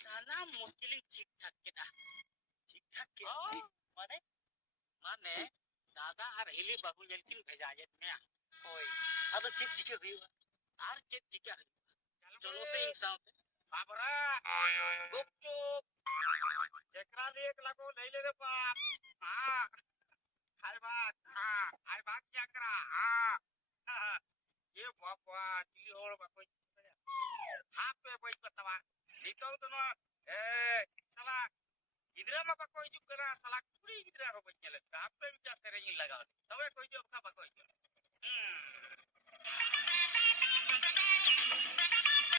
साला मुश्किल ठीक ठाक के ना ठीक ठाक के माने माने दादा और हिली बाबू जलकिन भेजा जे मैं ओए अब चेक चिके हुई और चेक चिके चलो से इंसान बाबरा गुपचुप एकरा देख लगो नहीं ले रे बाप हां हाय बात क्या करा हां ये बापा चिली और बापा हाथ पे बैठ बतावा निकल तो ना ए साला गिदरा मा बाको हिजुग करा साला कुड़ी गिदरा हो बच्चे लगता आप पे भी सेरेंग लगा तबे कोई जो का बाको